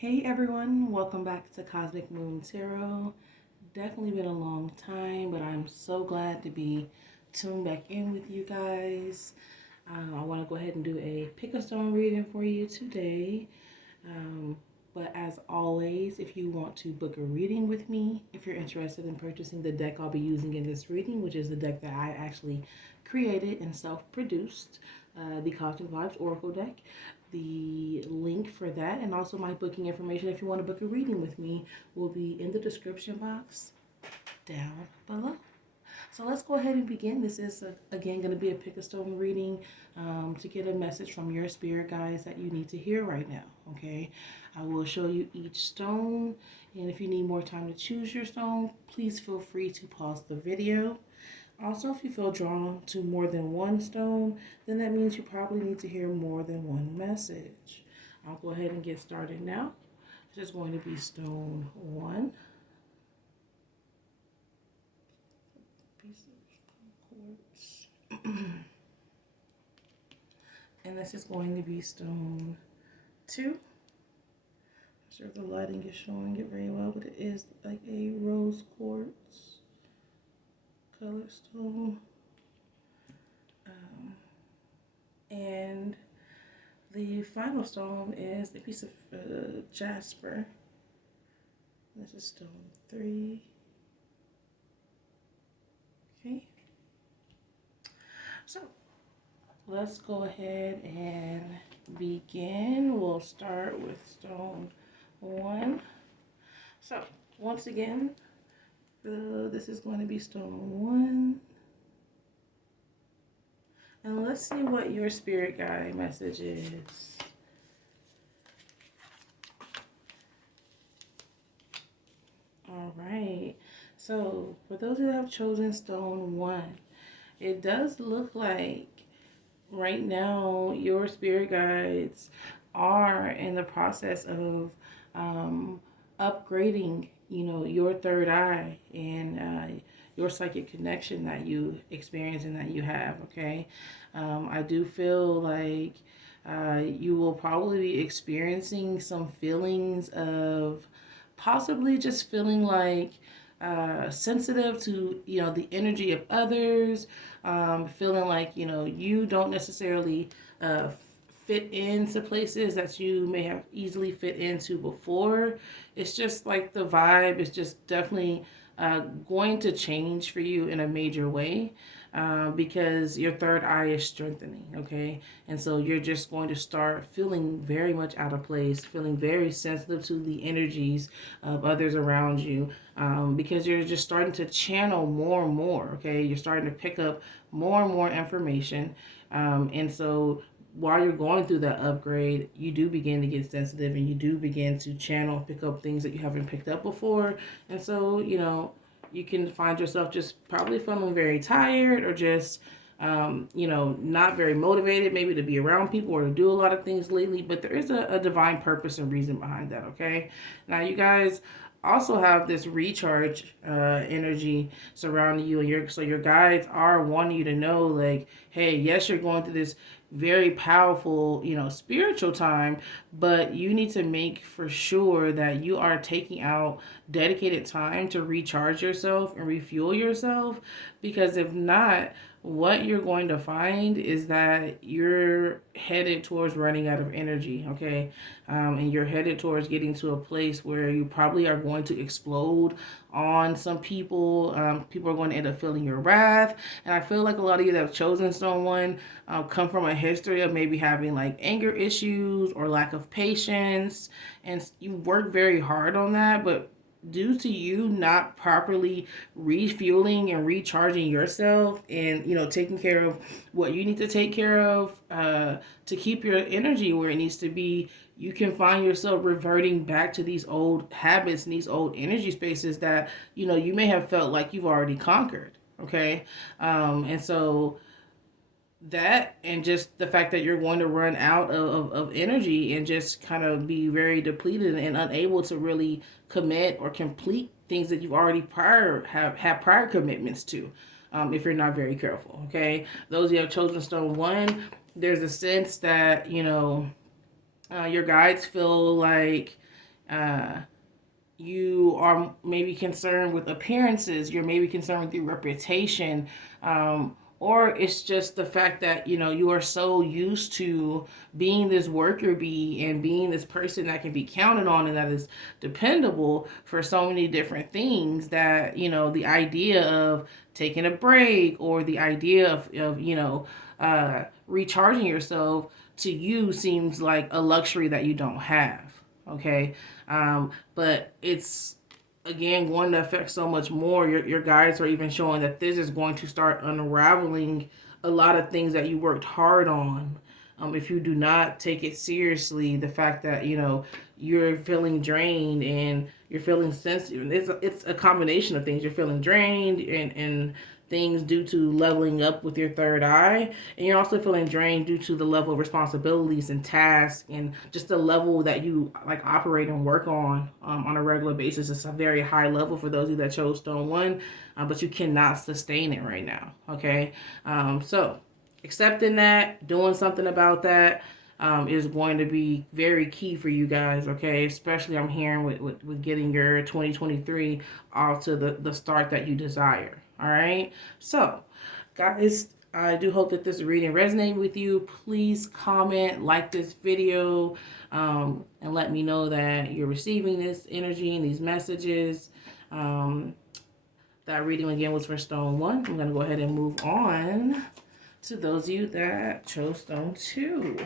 Hey everyone, welcome back to Cosmic Moon Tarot. Definitely been a long time, but I'm so glad to be tuned back in with you guys. I want to go ahead and do a pick a stone reading for you today. But as always, if you want to book a reading with me, if you're interested in purchasing the deck I'll be using in this reading, which is the deck that I actually created and self-produced, the Cosmic Vibes Oracle deck, the link for that and also my booking information if you want to book a reading with me will be in the description box down below. So let's go ahead and begin. This is, again, going to be a pick a stone reading to get a message from your spirit guides that you need to hear right now, okay? I will show you each stone, and if you need more time to choose your stone, please feel free to pause the video. Also, if you feel drawn to more than one stone, then that means you probably need to hear more than one message. I'll go ahead and get started now. This is going to be stone 1. Piece of quartz. And this is going to be stone 2. I'm sure the lighting is showing it very well, but it is like a rose quartz color stone. And the final stone is a piece of jasper. This is stone 3. Okay. So let's go ahead and begin. We'll start with stone 1. So once again, this is going to be stone 1. And let's see what your spirit guide message is. All right. So for those that have chosen stone 1, it does look like right now your spirit guides are in the process of upgrading, your third eye and your psychic connection that you experience and that you have, okay? I do feel like you will probably be experiencing some feelings of possibly just feeling like sensitive to the energy of others, feeling like you don't necessarily fit into places that you may have easily fit into before. It's just like the vibe is just definitely going to change for you in a major way. Because your third eye is strengthening, okay? And so you're just going to start feeling very much out of place, feeling very sensitive to the energies of others around you, because you're just starting to channel more and more, okay? You're starting to pick up more and more information. And so while you're going through that upgrade, you do begin to get sensitive and you do begin to channel, pick up things that you haven't picked up before. And so, you can find yourself just probably feeling very tired or just, not very motivated maybe to be around people or to do a lot of things lately. But there is a divine purpose and reason behind that, okay? Now, you guys also have this recharge energy surrounding you, and your guides are wanting you to know, like, hey, yes, you're going through this very powerful, spiritual time, but you need to make for sure that you are taking out dedicated time to recharge yourself and refuel yourself, because if not, what you're going to find is that you're headed towards running out of energy, okay? And you're headed towards getting to a place where you probably are going to explode on some people. People are going to end up feeling your wrath. And I feel like a lot of you that have chosen someone come from a history of maybe having like anger issues or lack of patience. And you work very hard on that, but due to you not properly refueling and recharging yourself and taking care of what you need to take care of to keep your energy where it needs to be, you can find yourself reverting back to these old habits and these old energy spaces that you may have felt like you've already conquered, okay? And so that, and just the fact that you're going to run out of energy and just kind of be very depleted and unable to really commit or complete things that you've already have prior commitments to, if you're not very careful, okay? Those who have chosen stone 1, there's a sense that your guides feel like Uh, you are maybe concerned with appearances, you're maybe concerned with your reputation, or it's just the fact that you are so used to being this worker bee and being this person that can be counted on and that is dependable for so many different things, that the idea of taking a break or the idea of recharging yourself to you seems like a luxury that you don't have. Okay. But it's again going to affect so much more. Your guides are even showing that this is going to start unraveling a lot of things that you worked hard on. If you do not take it seriously, the fact that you're feeling drained and you're feeling sensitive, it's a combination of things. You're feeling drained and things due to leveling up with your third eye, and you're also feeling drained due to the level of responsibilities and tasks and just the level that you like operate and work on a regular basis. It's a very high level for those of you that chose stone one, but you cannot sustain it right now. Okay. So accepting that, doing something about that, is going to be very key for you guys. Okay, especially I'm hearing with getting your 2023 off to the start that you desire. All right. So guys, I do hope that this reading resonated with you. Please comment, like this video, and let me know that you're receiving this energy and these messages. That reading again was for stone one. I'm going to go ahead and move on to those of you that chose stone two.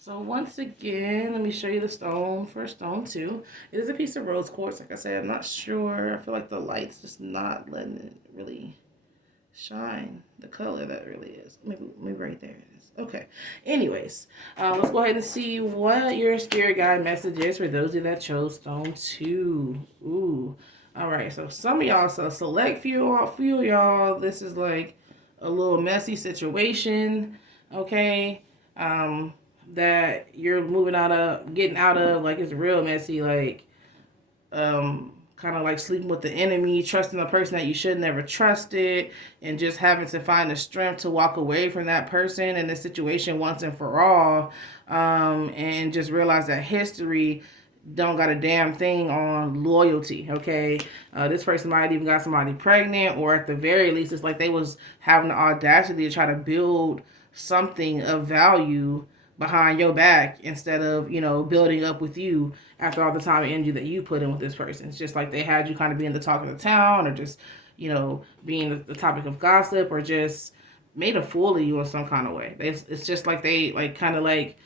So once again, let me show you the stone for stone two. It is a piece of rose quartz. Like I said, I'm not sure. I feel like the light's just not letting it really shine the color that really is. Maybe right there it is. Okay. Anyways, let's go ahead and see what your spirit guide message is for those of you that chose stone two. Ooh. All right. So some of y'all, so select few y'all, this is like a little messy situation. Okay. That you're getting out of, like it's real messy, like kind of like sleeping with the enemy, trusting a person that you should never trusted, and just having to find the strength to walk away from that person and the situation once and for all, and just realize that history don't got a damn thing on loyalty. Okay. This person might even got somebody pregnant, or at the very least it's like they was having the audacity to try to build something of value behind your back instead of building up with you after all the time and energy that you put in with this person. It's just like they had you kind of being the talk of the town, or just being the topic of gossip, or just made a fool of you in some kind of way. It's just like they like kind of like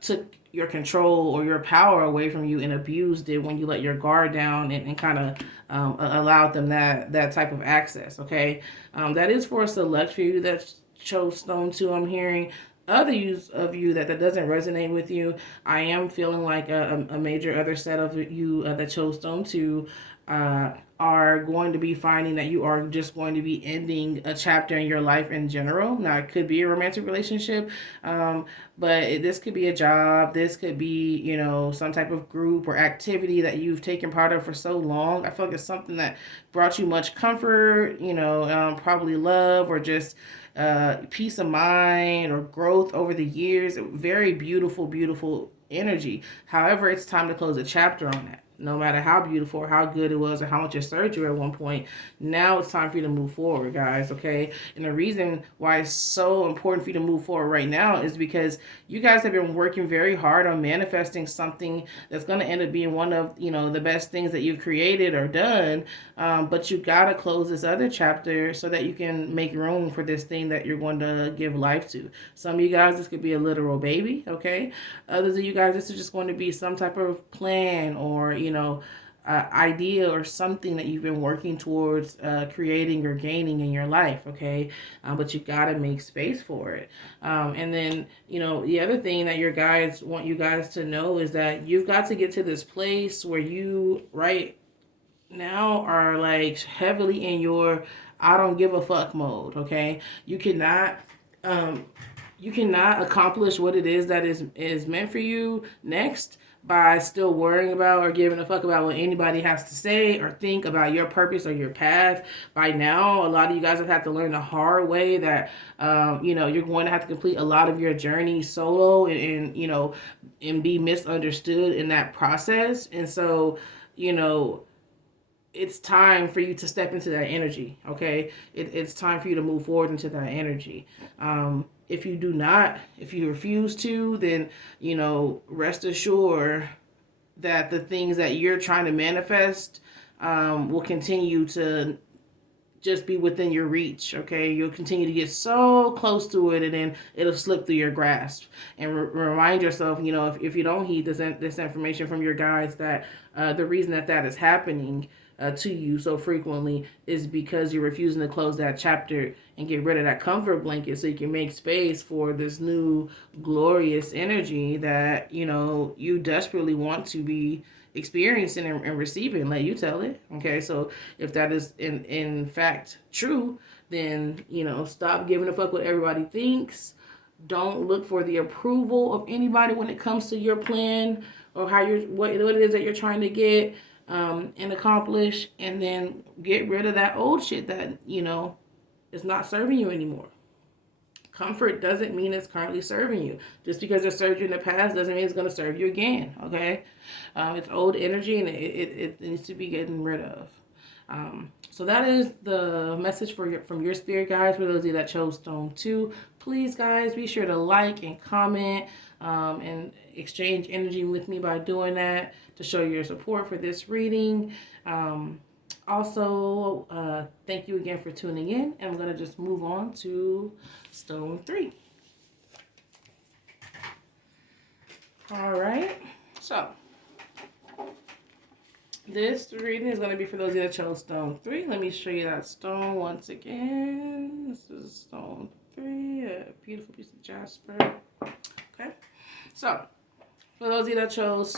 took your control or your power away from you and abused it when you let your guard down and kind of allowed them that type of access. Okay. That is for a select few that chose stone two. I'm hearing others of you that doesn't resonate with you. I am feeling like a major other set of you that chose stone two are going to be finding that you are just going to be ending a chapter in your life in general. Now, it could be a romantic relationship, but this could be a job. This could be, some type of group or activity that you've taken part of for so long. I feel like it's something that brought you much comfort, probably love, or just peace of mind or growth over the years. Very beautiful, beautiful energy. However, it's time to close a chapter on that. No matter how beautiful or how good it was or how much it served you at one point, now it's time for you to move forward, guys, okay? And the reason why it's so important for you to move forward right now is because you guys have been working very hard on manifesting something that's going to end up being one of, the best things that you've created or done, but you got to close this other chapter so that you can make room for this thing that you're going to give life to. Some of you guys, this could be a literal baby, okay? Others of you guys, this is just going to be some type of plan or, idea or something that you've been working towards creating or gaining in your life, okay? But you got to make space for it. And then, the other thing that your guides want you guys to know is that you've got to get to this place where you, right now, are like heavily in your I don't give a fuck mode, okay? You cannot you cannot accomplish what it is that is meant for you next by still worrying about or giving a fuck about what anybody has to say or think about your purpose or your path. By now, a lot of you guys have had to learn the hard way that you're going to have to complete a lot of your journey solo, and be misunderstood in that process. And so, it's time for you to step into that energy. Okay, it's time for you to move forward into that energy. If you do not, if you refuse to, then rest assured that the things that you're trying to manifest will continue to just be within your reach. Okay, you'll continue to get so close to it, and then it'll slip through your grasp. And remind yourself, if you don't heed this information from your guides, that the reason that is happening to you so frequently is because you're refusing to close that chapter and get rid of that comfort blanket, so you can make space for this new glorious energy that you desperately want to be experiencing and receiving. Let you tell it. Okay, so if that is in fact true, then stop giving a fuck what everybody thinks. Don't look for the approval of anybody when it comes to your plan or how what it is that you're trying to get and accomplish, and then get rid of that old shit that is not serving you anymore. Comfort doesn't mean it's currently serving you. Just because it served you in the past doesn't mean it's going to serve you again. Okay, it's old energy, and it needs to be getting rid of. So that is the message from your spirit guides. For those of you that chose stone 2, please guys, be sure to like and comment and exchange energy with me by doing that to show your support for this reading. Also, thank you again for tuning in, and I'm going to just move on to stone 3. All right, so this reading is going to be for those of you that chose stone 3. Let me show you that stone once again. This is stone 3, a beautiful piece of jasper. Okay, so for those of you that chose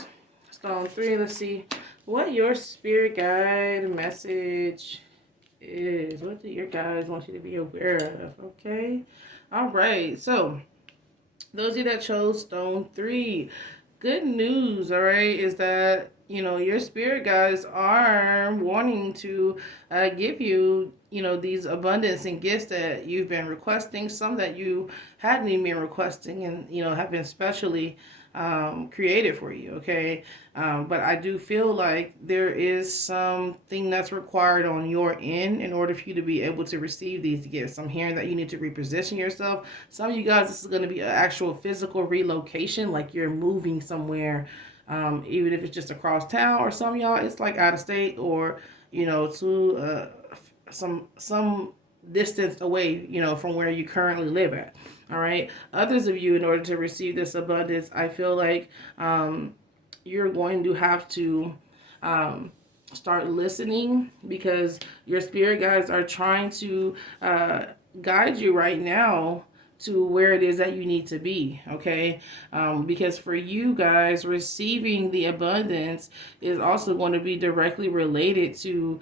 stone 3, let's see what your spirit guide message is. What do your guides want you to be aware of? Okay, all right, so those of you that chose stone 3, good news, all right, is that your spirit guides are wanting to give you these abundance and gifts that you've been requesting, some that you hadn't even been requesting, and have been specially created for you. Okay, but I do feel like there is something that's required on your end in order for you to be able to receive these gifts. I'm hearing that you need to reposition yourself. Some of you guys, this is going to be an actual physical relocation, like you're moving somewhere, even if it's just across town, or some of y'all it's like out of state, or to some distance away, from where you currently live at. All right. Others of you, in order to receive this abundance, I feel like you're going to have to start listening, because your spirit guides are trying to guide you right now to where it is that you need to be. Okay, because for you guys, receiving the abundance is also going to be directly related to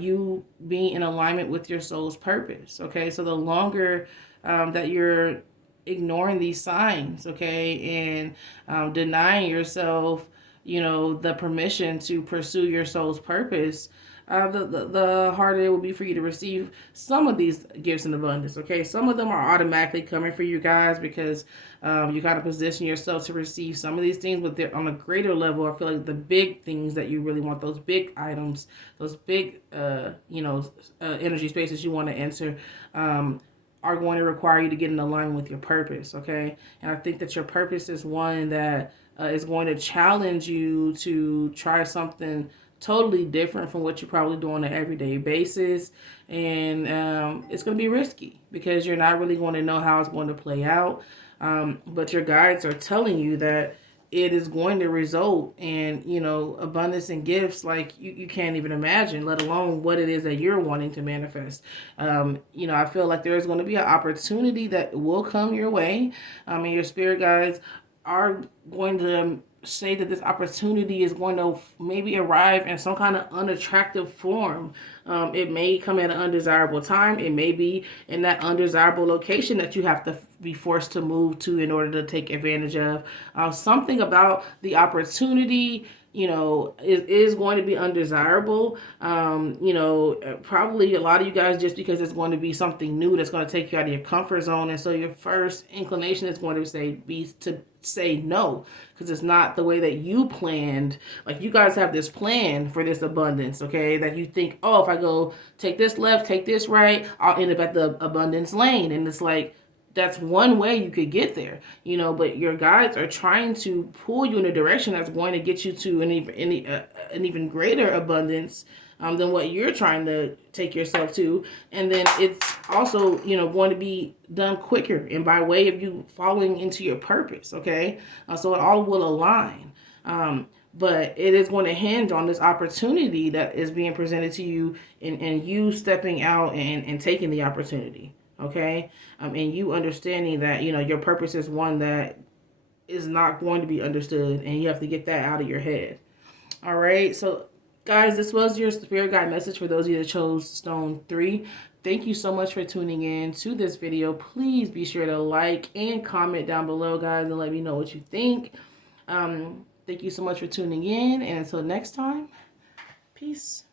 you being in alignment with your soul's purpose. Okay, so the longer that you're ignoring these signs, okay, and denying yourself the permission to pursue your soul's purpose, the harder it will be for you to receive some of these gifts in abundance. Okay, some of them are automatically coming for you guys, because you got to position yourself to receive some of these things. But they're on a greater level. I feel like the big things that you really want, those big items, those big energy spaces you want to enter, are going to require you to get in alignment with your purpose. Okay, and I think that your purpose is one that is going to challenge you to try something totally different from what you probably do on an everyday basis, and it's going to be risky, because you're not really going to know how it's going to play out, but your guides are telling you that it is going to result in abundance and gifts like you can't even imagine, let alone what it is that you're wanting to manifest. I feel like there's going to be an opportunity that will come your way, and your spirit guides are going to say that this opportunity is going to maybe arrive in some kind of unattractive form. It may come at an undesirable time. It may be in that undesirable location that you have to be forced to move to in order to take advantage of. Something about the opportunity, you know, is going to be undesirable. You know, probably a lot of you guys, just because it's going to be something new that's going to take you out of your comfort zone. And so your first inclination is going to be to say no, because it's not the way that you planned. Like, you guys have this plan for this abundance, okay, that you think, oh, if I go take this left, take this right, I'll end up at the abundance lane. And it's like, that's one way you could get there, you know, but your guides are trying to pull you in a direction that's going to get you to an even greater abundance than what you're trying to take yourself to. And then it's also, you know, going to be done quicker and by way of you falling into your purpose, okay? So it all will align. But it is going to hinge on this opportunity that is being presented to you, and you stepping out and taking the opportunity. Okay, and you understanding that, you know, your purpose is one that is not going to be understood, and you have to get that out of your head. All right, so guys, this was your spirit guide message for those of you that chose stone 3. Thank you so much for tuning in to this video. Please be sure to like and comment down below, guys, and let me know what you think. Thank you so much for tuning in, and until next time, peace.